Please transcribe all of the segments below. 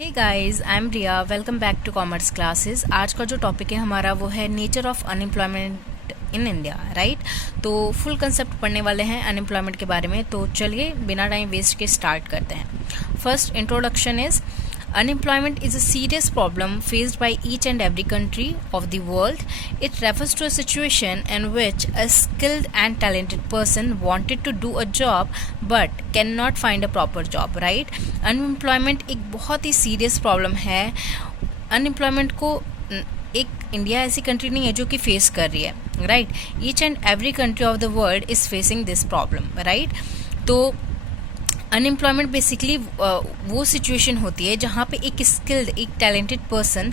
Hey guys, I am Riya. Welcome back to commerce classes. आज का जो टॉपिक है हमारा वो है nature of unemployment in India, right. तो फुल कंसेप्ट पढ़ने वाले हैं अनएम्प्लॉयमेंट के बारे में। तो चलिए बिना टाइम वेस्ट के स्टार्ट करते हैं। First introduction is unemployment is a serious problem faced by each and every country of the world. It refers to a situation in which a skilled and talented person wanted to do a job but cannot find a proper job, right? Unemployment एक बहुत ही serious problem है। Unemployment को एक India ऐसी country नहीं है जो कि फेस कर रही है, right. Each and every country of the world is facing this problem, right. तो अनएम्प्लॉयमेंट बेसिकली वो सिचुएशन होती है जहाँ पे एक स्किल्ड, एक टैलेंटेड पर्सन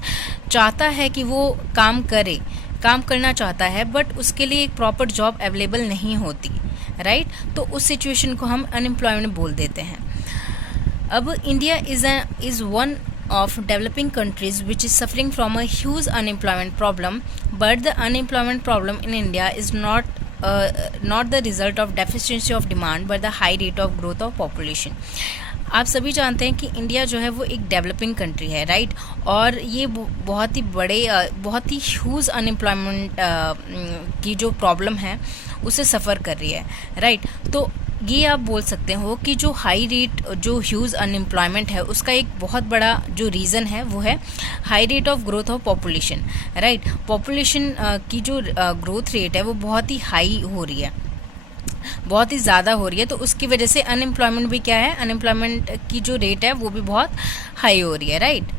चाहता है कि वो काम करना चाहता है, बट उसके लिए एक प्रॉपर जॉब अवेलेबल नहीं होती, राइट। तो उस सिचुएशन को हम अनएम्प्लॉयमेंट बोल देते हैं। अब India is one of developing countries which is suffering from a huge unemployment problem, but the unemployment problem in India is not the result of deficiency of demand but the high rate of growth of population. आप सभी जानते हैं कि India जो है वो एक developing country है, राइट। और ये बहुत ही ह्यूज अनएम्प्लॉयमेंट की जो प्रॉब्लम है उसे सफ़र कर रही है, राइट। तो ये आप बोल सकते हो कि जो हाई रेट, जो ह्यूज अनएम्प्लॉयमेंट है उसका एक बहुत बड़ा जो रीज़न है वो है high rate of growth of population, right. Population की जो ग्रोथ रेट है वो बहुत ही हाई हो रही है, बहुत ही ज़्यादा हो रही है। तो उसकी वजह से अनएम्प्लॉयमेंट भी क्या है, अनएम्प्लॉयमेंट की जो रेट है वो भी बहुत हाई हो रही है, right.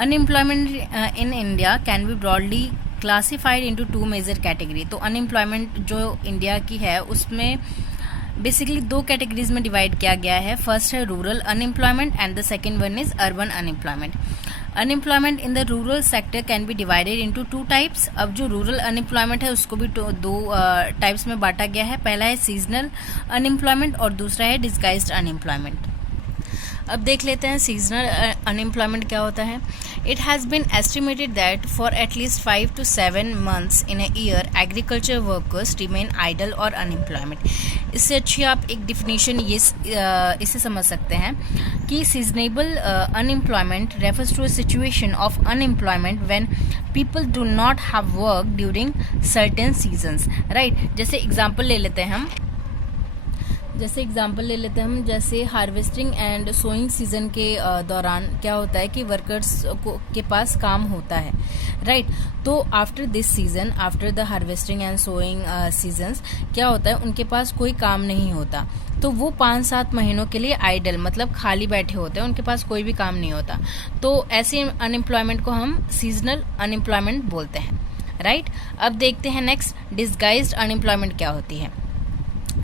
Unemployment in India can be broadly classified into two major category. तो अनएम्प्लॉयमेंट जो इंडिया की है उसमें बेसिकली दो कैटेगरीज में डिवाइड किया गया है। फर्स्ट है rural unemployment and the second one is urban unemployment. Unemployment in the rural sector can be divided into two types. अब जो रूरल अनएम्प्लॉयमेंट है उसको भी दो टाइप्स में बांटा गया है। पहला है सीजनल अनएम्प्लॉयमेंट और दूसरा है डिस्गाइज्ड अनएम्प्लॉयमेंट। अब देख लेते हैं सीजनल अनएम्प्लॉयमेंट क्या होता है। It has been estimated that for at least 5 to 7 months in a year agriculture workers remain idle और अनएम्प्लॉयमेंट। इससे अच्छी आप एक डिफिनीशन इसे समझ सकते हैं कि seasonal unemployment refers to a situation of unemployment when people do not have work during certain seasons, right. जैसे एग्जाम्पल ले लेते हैं हम, जैसे हार्वेस्टिंग एंड सोइंग सीजन के दौरान क्या होता है कि वर्कर्स के पास काम होता है, राइट। तो after this season, after the harvesting and sowing seasons क्या होता है, उनके पास कोई काम नहीं होता। तो वो 5-7 महीनों के लिए आइडल, मतलब खाली बैठे होते हैं, उनके पास कोई भी काम नहीं होता। तो ऐसे अनएम्प्लॉयमेंट को हम सीजनल अनएम्प्लॉयमेंट बोलते हैं, राइट। अब देखते हैं नेक्स्ट डिस्गाइज्ड अनएम्प्लॉयमेंट क्या होती है।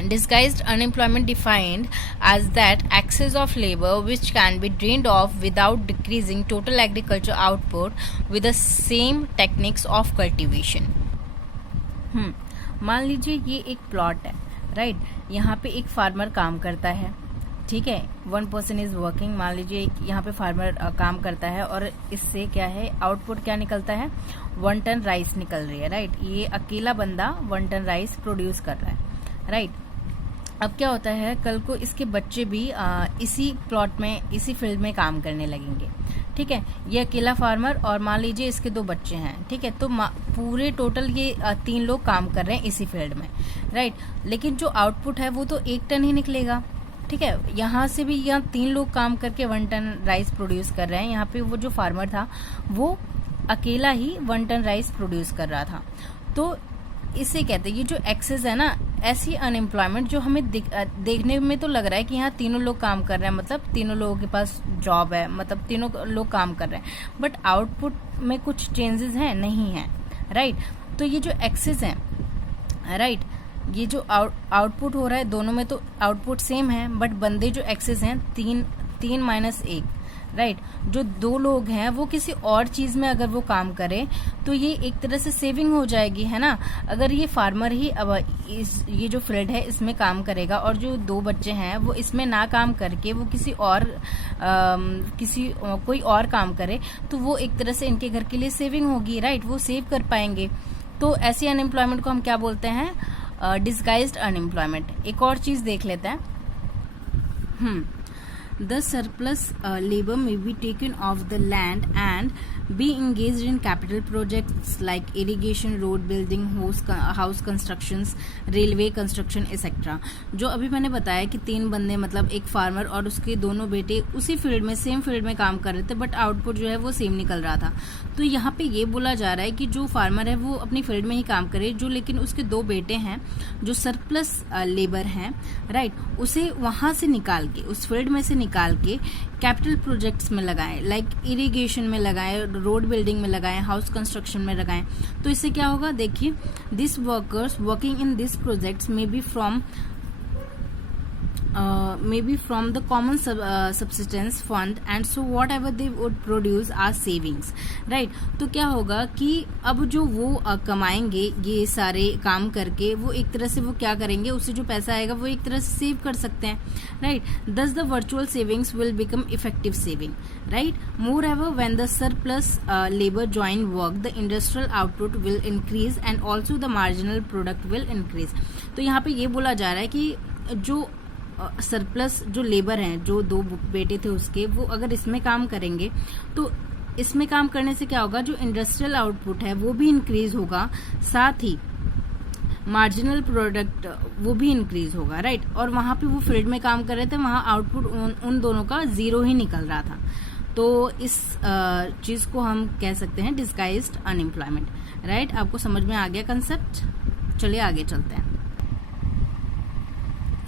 Disguised unemployment defined as that excess of labor which can be drained off without decreasing total agriculture output with the same techniques of cultivation. मान लीजिए ये एक प्लॉट है, राइट। यहाँ पे एक फार्मर काम करता है, ठीक है। 1 person इज वर्किंग। मान लीजिए यहाँ पे फार्मर काम करता है और इससे क्या है, आउटपुट क्या निकलता है, 1 ton राइस निकल रही है, राइट। ये अकेला बंदा 1 ton राइस प्रोड्यूस कर रहा है, राइट। अब क्या होता है, कल को इसके बच्चे भी इसी प्लॉट में, इसी फील्ड में काम करने लगेंगे, ठीक है। ये अकेला फार्मर और मान लीजिए इसके 2 बच्चे हैं, ठीक है। तो पूरे टोटल ये 3 लोग काम कर रहे हैं इसी फील्ड में, राइट। लेकिन जो आउटपुट है वो तो 1 टन ही निकलेगा, ठीक है। यहाँ से भी यहाँ 3 लोग काम करके 1 टन राइस प्रोड्यूस कर रहे हैं। यहाँ पे वो जो फार्मर था वो अकेला ही 1 टन राइस प्रोड्यूस कर रहा था। तो इसे कहते हैं, ये जो एक्सेस है ना, ऐसी अनएम्प्लॉयमेंट जो हमें देखने में तो लग रहा है कि यहाँ तीनों लोग काम कर रहे हैं, मतलब तीनों लोगों के पास जॉब है, मतलब तीनों लोग काम कर रहे हैं, बट आउटपुट में कुछ चेंजेस हैं, नहीं है, राइट। तो ये जो एक्सेस है, राइट, ये जो आउटपुट हो रहा है, दोनों में तो आउटपुट सेम है, बट बंदे जो एक्सेस हैं 3 minus 1, राइट। जो 2 लोग हैं वो किसी और चीज में अगर वो काम करें तो ये एक तरह से सेविंग हो जाएगी, है ना। अगर ये फार्मर ही अब ये जो फील्ड है इसमें काम करेगा और जो 2 बच्चे हैं वो इसमें ना काम करके वो कोई और काम करे, तो वो एक तरह से इनके घर के लिए सेविंग होगी, राइट। वो सेव कर पाएंगे। तो ऐसी अनएम्प्लॉयमेंट को हम क्या बोलते हैं, डिस्गाइज्ड अनएम्प्लॉयमेंट। एक और चीज देख लेते हैं। The surplus labor may be taken off the land and be engaged in capital projects like irrigation, road building, house constructions, railway construction etc. जो अभी मैंने बताया कि 3 बंदे मतलब एक फार्मर और उसके दोनों बेटे उसी फील्ड में सेम फील्ड में काम कर रहे थे, बट आउटपुट जो है वो सेम निकल रहा था। तो यहाँ पे ये बोला जा रहा है कि जो फार्मर है वो अपनी फील्ड में ही काम करे, जो लेकिन उसके 2 बेटे हैं जो सरप्लस लेबर हैं, राइट, उसे वहां से निकाल के, उस फील्ड में से निकाल के कैपिटल प्रोजेक्ट्स में लगाएं, लाइक इरिगेशन में लगाएं, रोड बिल्डिंग में लगाएं, हाउस कंस्ट्रक्शन में लगाएं। तो इससे क्या होगा, देखिए, this workers working in this projects may be from the common subsistence fund, and so whatever they would produce are savings, right। तो क्या होगा कि अब जो वो कमाएंगे ये सारे काम करके, वो एक तरह से वो क्या करेंगे, उससे जो पैसा आएगा वो एक तरह से सेव कर सकते हैं, right. thus the virtual savings will become effective saving, right। moreover when the surplus labor join work, the industrial output will increase and also the marginal product will increase। तो यहाँ पे ये बोला जा रहा है कि जो सरप्लस जो लेबर हैं, जो 2 बेटे थे उसके, वो अगर इसमें काम करेंगे तो इसमें काम करने से क्या होगा, जो इंडस्ट्रियल आउटपुट है वो भी इंक्रीज होगा, साथ ही मार्जिनल प्रोडक्ट वो भी इंक्रीज होगा, राइट। और वहां पे वो फील्ड में काम कर रहे थे, वहां आउटपुट उन दोनों का 0 ही निकल रहा था। तो इस चीज को हम कह सकते हैं डिस्गाइज्ड अनएम्प्लॉयमेंट, राइट। आपको समझ में आ गया कंसेप्ट? चलिए आगे चलते हैं।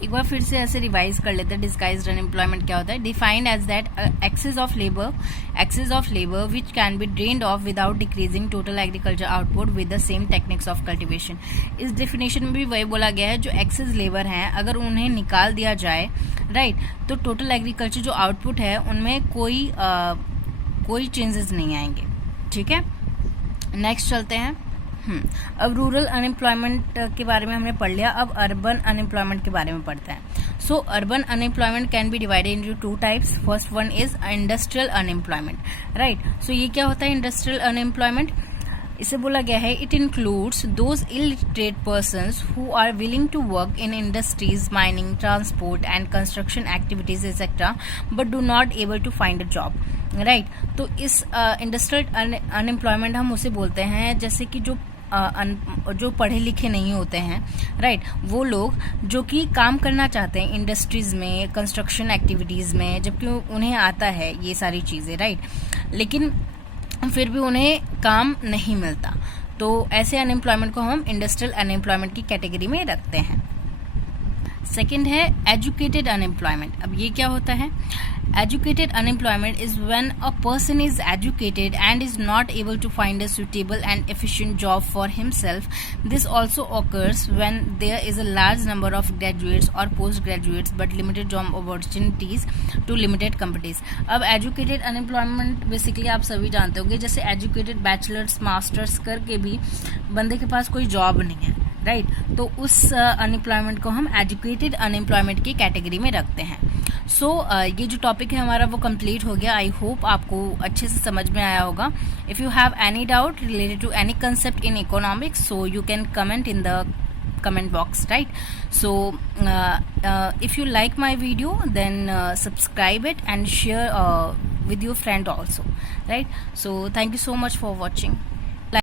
एक बार फिर से ऐसे रिवाइज कर लेते हैं डिस्गाइज्ड अनएम्प्लॉयमेंट क्या होता है। Defined as that excess of labour which can be drained off without decreasing total agriculture output with the same techniques of cultivation. इस डेफिनेशन में भी वही बोला गया है, जो एक्सेस लेबर हैं अगर उन्हें निकाल दिया जाए, राइट, तो टोटल एग्रीकल्चर जो आउटपुट है उनमें कोई चेंजेस नहीं आएंगे, ठीक है। नेक्स्ट चलते हैं। अब रूरल अनएम्प्लॉयमेंट के बारे में हमने पढ़ लिया, अब अर्बन अनएम्प्लॉयमेंट के बारे में पढ़ते हैं। So urban unemployment can be divided into 2 types. First one is industrial unemployment, right. So ये क्या होता है इंडस्ट्रियल अनएम्प्लॉयमेंट? इसे बोला गया है, it includes those illiterate persons who are willing to work in industries, mining, transport and construction activities etcetera but do not able to find a job, right. तो इस इंडस्ट्रियल अनएम्प्लॉयमेंट हम उसे बोलते हैं जैसे कि जो पढ़े लिखे नहीं होते हैं, राइट, वो लोग जो कि काम करना चाहते हैं इंडस्ट्रीज में, कंस्ट्रक्शन एक्टिविटीज में, जबकि उन्हें आता है ये सारी चीजें, राइट, लेकिन फिर भी उन्हें काम नहीं मिलता। तो ऐसे अनएम्प्लॉयमेंट को हम इंडस्ट्रियल अनएम्प्लॉयमेंट की कैटेगरी में रखते हैं। सेकेंड है एजुकेटेड अनएम्प्लॉयमेंट। अब ये क्या होता है? Educated unemployment is when a person is educated and is not able to find a suitable and efficient job for himself. This also occurs when there is a large number of graduates or postgraduates but limited job opportunities to limited companies. अब educated unemployment basically आप सभी जानते होंगे, जैसे educated bachelors masters करके भी बंदे के पास कोई जॉब नहीं है, राइट, तो उस अनएम्प्लॉयमेंट को हम एजुकेटेड अनएम्प्लॉयमेंट की कैटेगरी में रखते हैं। सो ये जो टॉपिक है हमारा वो कंप्लीट हो गया। आई होप आपको अच्छे से समझ में आया होगा। If you have any doubt related to any concept in economics, so you can comment in the comment box, right? So if you like my video, then subscribe it and share with your friend also, right? So thank you so much for watching.